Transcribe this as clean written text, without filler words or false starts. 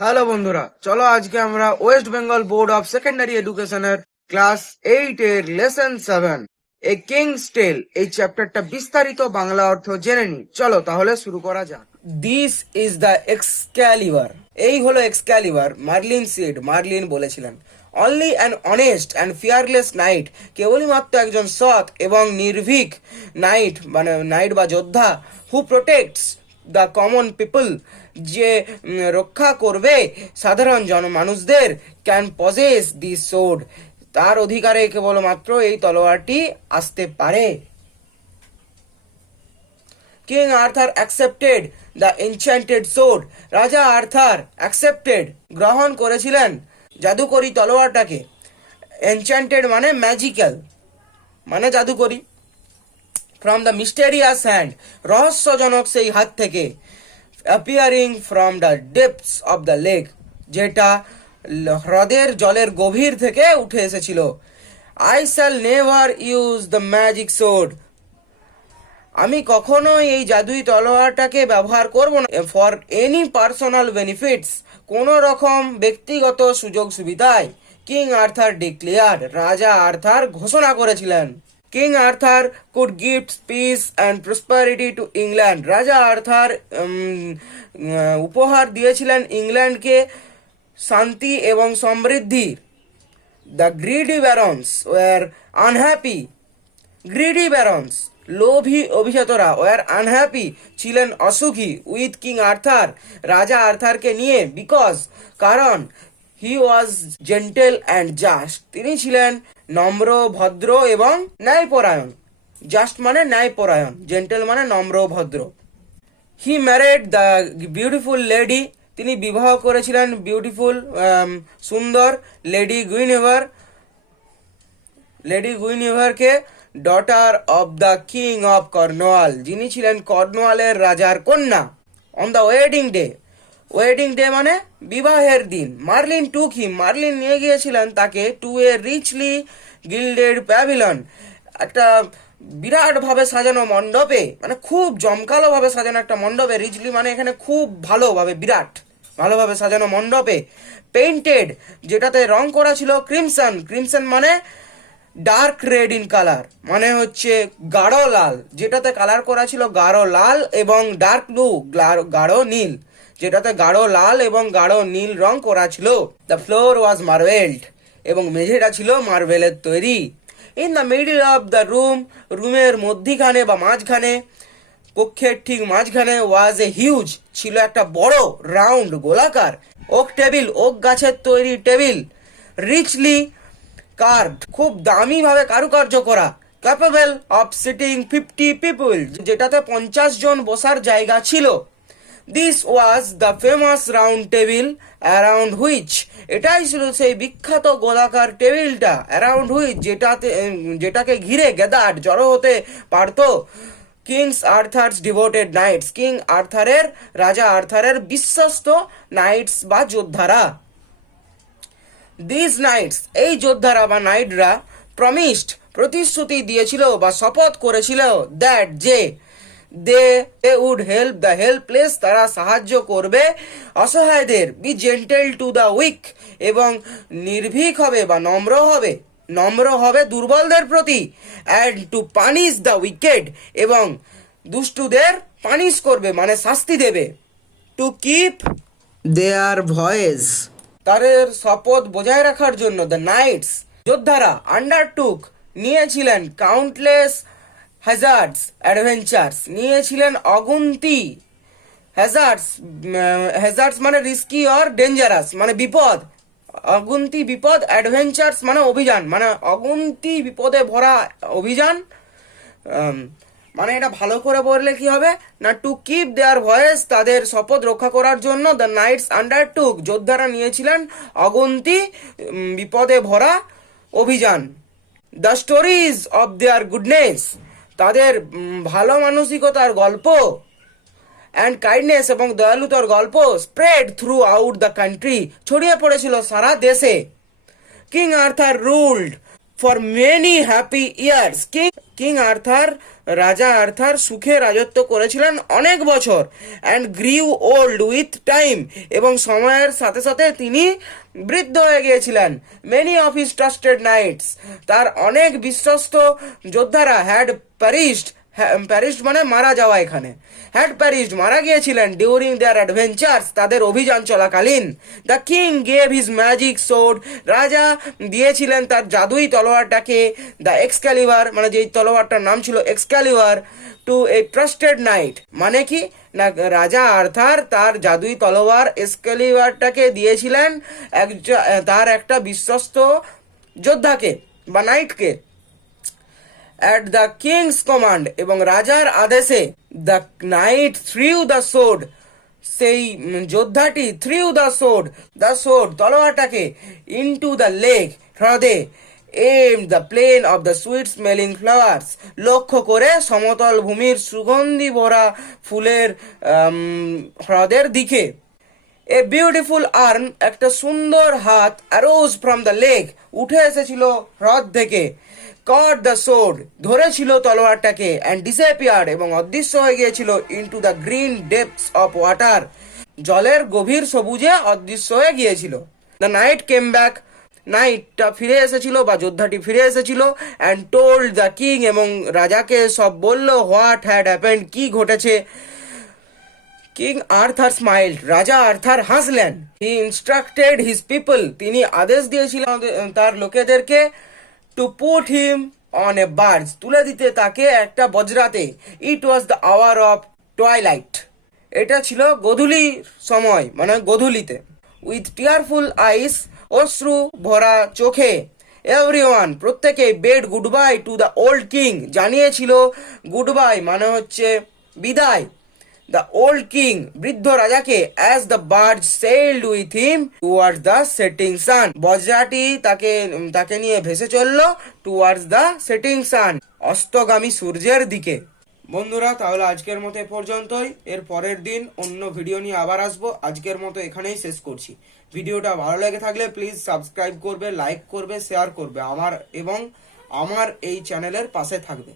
Hello বন্ধুরা, চলো আজকে আমরা West Bengal board of secondary এডুকেশনের ক্লাস 8 এর লেসন 7 এ কিংস টেল এই চ্যাপ্টারটা বিস্তারিত বাংলা অর্থ জেনে নিই। চলো তাহলে শুরু করা যাক। This is the Excalibur. এই হলো এক্সক্যালিবার। মার্লিন সিড, মার্লিন বলেছিলেন, only an honest and fearless knight, কেবলই মাত্র একজন সৎ এবং নির্ভীক নাইট মানে নাইট বা যোদ্ধা, who protects the common people, যে রক্ষা করবে সাধারণ জনমানুষদের, ক্যান পজেস দি সোড, তার অধিকারে কেবলমাত্র এই তলোয়ারটি আসতে পারে। King Arthur accepted the enchanted sword, রাজা আর্থার অ্যাকসেপ্টেড গ্রহণ করেছিলেন জাদুকরি তলোয়ারটাকে। এনচ্যান্টেড মানে ম্যাজিক্যাল, মানে জাদুকরি। ফ্রম দ্য মিস্টেরিয়াস হ্যান্ড, রহস্যজনক সেই হাত থেকে। Appearing from the depths of the lake, যেটা হ্রদের জলের গভীর থেকে উঠে এসেছিল। I shall never use the magic sort, আমি কখনোই এই জাদুই তলোয়ারটাকে ব্যবহার করব না ফর এনি পার্সোনাল বেনিফিটস, কোন রকম ব্যক্তিগত সুযোগ সুবিধায়। কিং আর্থার ডিক্লেয়ার, রাজা আর্থার ঘোষণা করেছিলেন। King Arthur could gift peace and prosperity to England, রাজা আর্থার উপহার দিয়েছিলেন ইংল্যান্ডকে শান্তি এবং সমৃদ্ধির। The greedy barons were unhappy, greedy barons লোভী অভিজাতরা, ওয়ার আনহ্যাপি ছিলেন অসুখী, উইথ কিং আর্থার রাজা আর্থারকে নিয়ে, বিকজ কারণ হি ওয়াজ জেন্টেল অ্যান্ড জাস্ট, তিনি ছিলেন নম্র ভদ্র এবং ন্যায়পরায়ণ। জাস্ট মানে ন্যায়পরায়ণ, জেন্টেল মানে নম্র ভদ্র। He married the beautiful lady, তিনি বিবাহ করেছিলেন বিউটিফুল সুন্দর লেডি গুইনেভার, লেডি গুইনেভারকে, daughter of the king of Cornwall, যিনি ছিলেন কর্নওয়ালের রাজার কন্যা। On the wedding day, wedding day মানে বিবাহের দিন। মার্লিন টুক হিম, মার্লিন নিয়ে গিয়েছিলেন তাকে, টু এ রিচলি গিল্ডেড প্যাভিলন, একটা বিরাট ভাবে সাজানো মণ্ডপে, মানে খুব জমকালো ভাবে সাজানো একটা মণ্ডপে। রিচলি মানে এখানে খুব ভালোভাবে, বিরাট ভালোভাবে সাজানো মণ্ডপে। পেইন্টেড, যেটাতে রং করা ছিল ক্রিমসন, ক্রিমসন মানে ডার্ক রেড ইন কালার, মানে হচ্ছে গাঢ় লাল, যেটাতে কালার করা ছিল গাঢ় লাল, এবং ডার্ক ব্লু গাঢ় নীল, যেটাতে গাঢ় লাল এবং গাঢ় নীল রং করা ছিল। দ্য ফ্লোর ওয়াজ মার্বেলড, এবং মেঝেটা ছিল মার্বেলের তৈরি। In the middle of the room, রুমের মধ্যিখানে বা মাঝখানে, কক্ষের ঠিক মাঝখানে, ওয়াজ এ হিউজ, ছিল একটা বড় রাউন্ড গোলাকার ওক টেবিল, ওক গাছের তৈরি টেবিল। রিচলি কার্ভড, খুব দামি ভাবে কারুকার্য করা। ক্যাপেবল অফ সিটিং 50 পিপল, যেটাতে 50 জন বসার জায়গা ছিল। This was the famous round table around which, এটাই ছিল সেই বিখ্যাত গোলাকার টেবিলটা, অ্যারাউন্ড হুইচ যেটাকে ঘিরে গ্যাদার্ড জড়ো হতে পারত king's Arthur's devoted knights, king আর্থারের রাজা আর্থারের বিশ্বস্ত নাইটস বা যোদ্ধারা। দিস নাইটস, এই যোদ্ধারা বা নাইটরা, প্রমিসড প্রতিশ্রুতি দিয়েছিল বা শপথ করেছিল, দ্যাট যে they would help the helpless, তারা সাহায্য করবে অসহায়দের। Be gentle to the weak, এবং নির্ভীক হবে বা নম্র হবে দুর্বলদের প্রতি। And to punish the wicked, এবং দুষ্টুদের পানিশ করবে মানে শাস্তি দেবে। টু কিপ দেয়ার ভয়েস, তাদের শপথ বজায় রাখার জন্য। দ্য নাইটস, যোদ্ধারা, আন্ডারটুক নিয়েছিলেন, কাউন্টলেস হ্যাজার্ডস অ্যাডভেঞ্চার্স, নিয়েছিলেন অগুন্তি হ্যাজার্ডস, হ্যাজার্ডস মানে রিস্কি অর ডেঞ্জারাস মানে বিপদ, অগুন্তি বিপদ, অ্যাডভেঞ্চার্স মানে অভিযান, মানে অগুন্তি বিপদে ভরা অভিযান। মানে এটা ভালো করে বললে কি হবে না, টু কিপ দেয়ার ভয়েস, তাদের শপথ রক্ষা করার জন্য। দ্য নাইটস আন্ডারটুক, যোদ্ধারা নিয়েছিলেন অগুন্তি বিপদে ভরা অভিযান। The stories of their goodness, তাদের ভালো মানসিকতার গল্প, অ্যান্ড কাইন্ডনেস এবং দয়ালুতার গল্প, spread throughout the country, ছড়িয়ে পড়েছিল সারা দেশে। King Arthur ruled for many happy years. King Arthur, রাজা আর্থার সুখে রাজত্ব করেছিলেন অনেক বছর। And grew old with time, এবং সময়ের সাথে সাথে তিনি বৃদ্ধ হয়ে গিয়েছিলেন। Many of his trusted knights, তার অনেক বিশ্বস্ত যোদ্ধারা হ্যাড প্যারিশড, প্যারিশড মানে মারা যাওয়া, এখানে হ্যাড প্যারিশড মারা গিয়েছিলেন ডিউরিং দেয়ার অ্যাডভেঞ্চার্স, তাদের অভিযান চলাকালীন। The king gave his magic sword, রাজা দিয়েছিলেন তার জাদুই তলোয়ারটাকে, দ্য এক্সক্যালিভার মানে যেই তলোয়ারটার নাম ছিল এক্সক্যালিভার, টু এ ট্রাস্টেড নাইট। মানে কি না, রাজা আর্থার তার জাদুই তলোয়ার এক্সক্যালিভারটাকে দিয়েছিলেন তার একটা বিশ্বস্ত যোদ্ধাকে বা নাইটকে। অ্যাট দ্য কিংস কমান্ড, এবং রাজার আদেশে, the knight threw the sword, সেই যোদ্ধাটি থ্রিউ দ্য সোর্ড তলোয়ারটাকে ইনটু দ্য লেক, হ্রদে, aim the plain of the sweet smelling flowers, লক্ষ্য করে সমতল ভূমির সুগন্ধি ভরা ফুলের হ্রদের দিকে। এ বিউটিফুল আর্ম, একটা সুন্দর হাত, অ্যারোজ ফ্রম দ্য লেক, উঠে এসেছিল হ্রদ থেকে। কট দ্য সোর্ড, ধরেছিল তলোয়ারটাকে। অ্যান্ড ডিসঅ্যাপিয়ার্ড, এবং অদৃশ্য হয়ে গিয়েছিল। Into the green depths of water, জলের গভীর সবুজে অদৃশ্য হয়ে গিয়েছিল। দ্য নাইট কেম ব্যাক, নাইটটা ফিরে এসেছিল বা যোদ্ধাটি ফিরে এসেছিল। অ্যান্ড টোল্ড দ্য কিং, এবং রাজাকে সব বলল, হোয়াট হ্যাড হ্যাপেন্ড, কি ঘটেছে। কিং আর্থার স্মাইল্ড, রাজা আর্থার হাসলেন। হি ইনস্ট্রাক্টেড হিজ পিপল, তিনি আদেশ দিয়েছিলেন তার লোকেদেরকে, to put him on a barge, তুলে দিতে তাকে একটা বজ্রাতে। It was the hour of twilight, এটা ছিল গধূলির সময় মানে গধূলিতে। উইথ টিয়ারফুল আইস, অশ্রু ভরা চোখে, এভরিওয়ান প্রত্যেকে, bade goodbye to the old king, জানিয়েছিল গুড বাই মানে হচ্ছে বিদায়, দ্য ওল্ড কিং বৃদ্ধ রাজাকে, as the barge sailed with him towards the setting sun, বজ্রাটি তাকে নিয়ে ভেসে চলল টুয়ার্ডস দ্য সেটিং সান, অস্তগামী সূর্যের দিকে। বন্ধুরা, তাহলে আজকের মতো এ পর্যন্তই। এর পরের দিন অন্য ভিডিও নিয়ে আবার আসবো। আজকের মতো এখানেই শেষ করছি। ভিডিওটা ভালো লেগে থাকলে প্লিজ সাবস্ক্রাইব করবে, লাইক করবে, শেয়ার করবে, আমার এই চ্যানেলের পাশে থাকবে।